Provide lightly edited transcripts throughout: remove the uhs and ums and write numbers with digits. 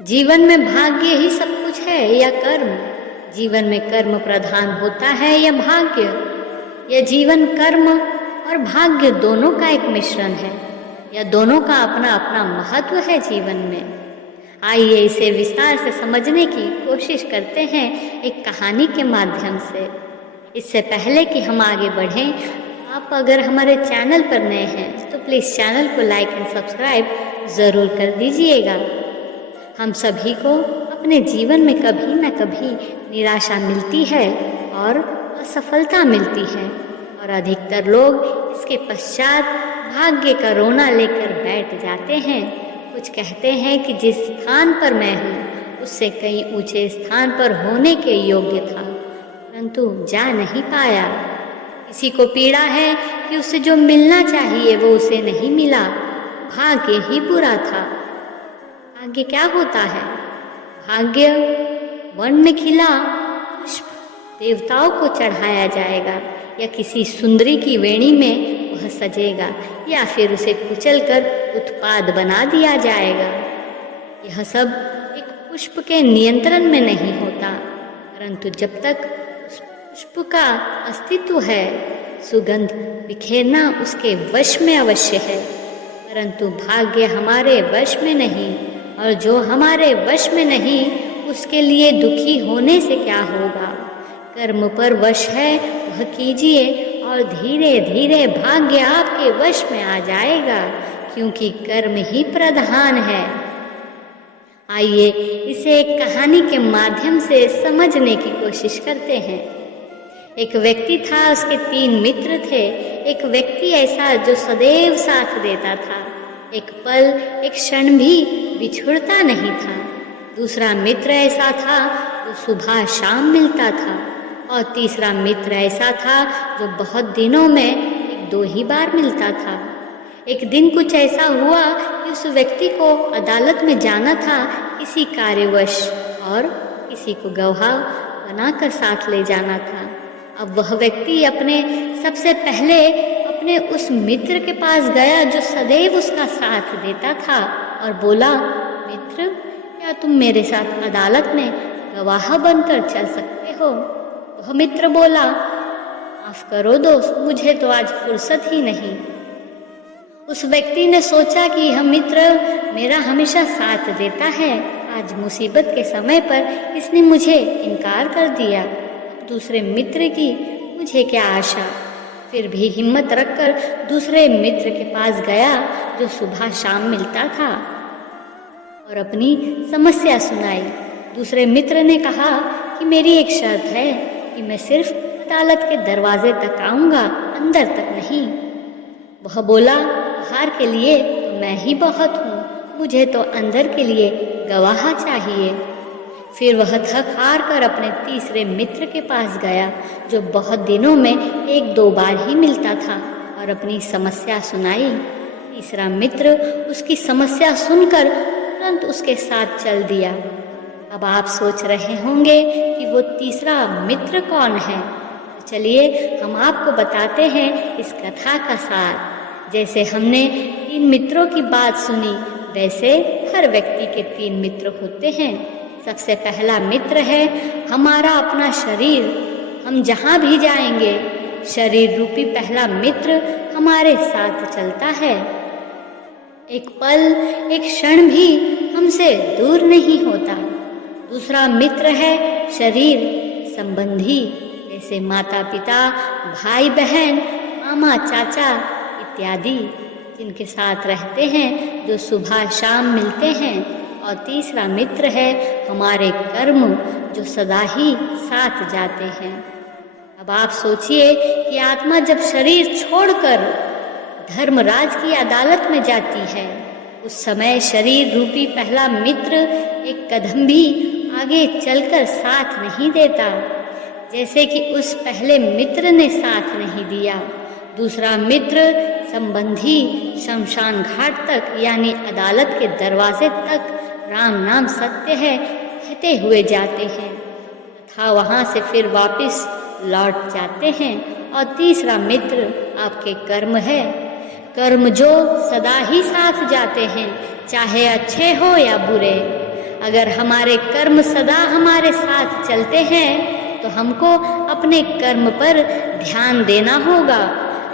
जीवन में भाग्य ही सब कुछ है या कर्म? जीवन में कर्म प्रधान होता है या भाग्य? या जीवन कर्म और भाग्य दोनों का एक मिश्रण है, या दोनों का अपना अपना महत्व है जीवन में? आइए इसे विस्तार से समझने की कोशिश करते हैं एक कहानी के माध्यम से। इससे पहले कि हम आगे बढ़ें, आप अगर हमारे चैनल पर नए हैं तो प्लीज़ चैनल को लाइक एंड सब्सक्राइब ज़रूर कर दीजिएगा। हम सभी को अपने जीवन में कभी न कभी निराशा मिलती है और असफलता मिलती है, और अधिकतर लोग इसके पश्चात भाग्य का रोना लेकर बैठ जाते हैं। कुछ कहते हैं कि जिस स्थान पर मैं हूँ उससे कहीं ऊंचे स्थान पर होने के योग्य था, परंतु जा नहीं पाया। किसी को पीड़ा है कि उसे जो मिलना चाहिए वो उसे नहीं मिला, भाग्य ही बुरा था। भाग्य क्या होता है? भाग्य वन में खिला पुष्प देवताओं को चढ़ाया जाएगा, या किसी सुंदरी की वेणी में वह सजेगा, या फिर उसे कुचलकर उत्पाद बना दिया जाएगा। यह सब एक पुष्प के नियंत्रण में नहीं होता, परंतु जब तक उस पुष्प का अस्तित्व है, सुगंध बिखेरना उसके वश में अवश्य है, परंतु भाग्य हमारे वश में नहीं। और जो हमारे वश में नहीं उसके लिए दुखी होने से क्या होगा? कर्म पर वश है वह कीजिए, और धीरे धीरे भाग्य आपके वश में आ जाएगा, क्योंकि कर्म ही प्रधान है। आइए इसे एक कहानी के माध्यम से समझने की कोशिश करते हैं। एक व्यक्ति था, उसके 3 मित्र थे। एक व्यक्ति ऐसा जो सदैव साथ देता था, एक पल एक क्षण भी बिछुड़ता नहीं था। दूसरा मित्र ऐसा था जो सुबह शाम मिलता था, और तीसरा मित्र ऐसा था जो बहुत दिनों में 1-2 ही बार मिलता था। एक दिन कुछ ऐसा हुआ कि उस व्यक्ति को अदालत में जाना था किसी कार्यवश, और किसी को गवाह बनाकर साथ ले जाना था। अब वह व्यक्ति अपने सबसे पहले अपने उस मित्र के पास गया जो सदैव उसका साथ देता था, और बोला, मित्र, क्या तुम मेरे साथ अदालत में गवाह बनकर चल सकते हो? वह मित्र बोला, माफ करो दोस्त, मुझे तो आज फुर्सत ही नहीं। उस व्यक्ति ने सोचा कि यह मित्र मेरा हमेशा साथ देता है, आज मुसीबत के समय पर इसने मुझे इनकार कर दिया। दूसरे मित्र की मुझे क्या आशा? फिर भी हिम्मत रखकर दूसरे मित्र के पास गया जो सुबह शाम मिलता था, और अपनी समस्या सुनाई। दूसरे मित्र ने कहा कि मेरी एक शर्त है कि मैं सिर्फ अदालत के दरवाजे तक आऊँगा, अंदर तक नहीं। वह बोला, हार के लिए तो मैं ही बहुत हूँ, मुझे तो अंदर के लिए गवाह चाहिए। फिर वह थक हार कर अपने तीसरे मित्र के पास गया जो बहुत दिनों में 1-2 बार ही मिलता था, और अपनी समस्या सुनाई। तीसरा मित्र उसकी समस्या सुनकर तुरंत उसके साथ चल दिया। अब आप सोच रहे होंगे कि वो तीसरा मित्र कौन है? चलिए हम आपको बताते हैं इस कथा का सार। जैसे हमने 3 मित्रों की बात सुनी, वैसे हर व्यक्ति के 3 मित्र होते हैं। सबसे पहला मित्र है हमारा अपना शरीर। हम जहाँ भी जाएंगे, शरीर रूपी पहला मित्र हमारे साथ चलता है। एक पल एक क्षण भी हमसे दूर नहीं होता। दूसरा मित्र है शरीर संबंधी, जैसे माता पिता, भाई बहन, मामा चाचा इत्यादि, जिनके साथ रहते हैं, जो सुबह शाम मिलते हैं। और तीसरा मित्र है हमारे कर्म, जो सदा ही साथ जाते हैं। अब आप सोचिए कि आत्मा जब शरीर छोड़कर धर्मराज की अदालत में जाती है, उस समय शरीर रूपी पहला मित्र एक कदम भी आगे चलकर साथ नहीं देता। जैसे कि उस पहले मित्र ने साथ नहीं दिया, दूसरा मित्र संबंधी शमशान घाट तक, यानी अदालत के दरवाजे तक राम नाम सत्य है कहते हुए जाते हैं, तथा वहाँ से फिर वापस लौट जाते हैं। और तीसरा मित्र आपके कर्म है, कर्म जो सदा ही साथ जाते हैं, चाहे अच्छे हो या बुरे। अगर हमारे कर्म सदा हमारे साथ चलते हैं तो हमको अपने कर्म पर ध्यान देना होगा।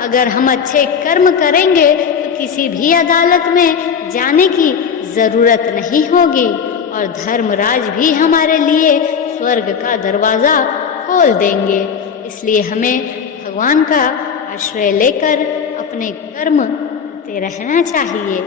अगर हम अच्छे कर्म करेंगे तो किसी भी अदालत में जाने की ज़रूरत नहीं होगी और धर्मराज भी हमारे लिए स्वर्ग का दरवाज़ा खोल देंगे। इसलिए हमें भगवान का आश्रय लेकर अपने कर्म करते रहना चाहिए।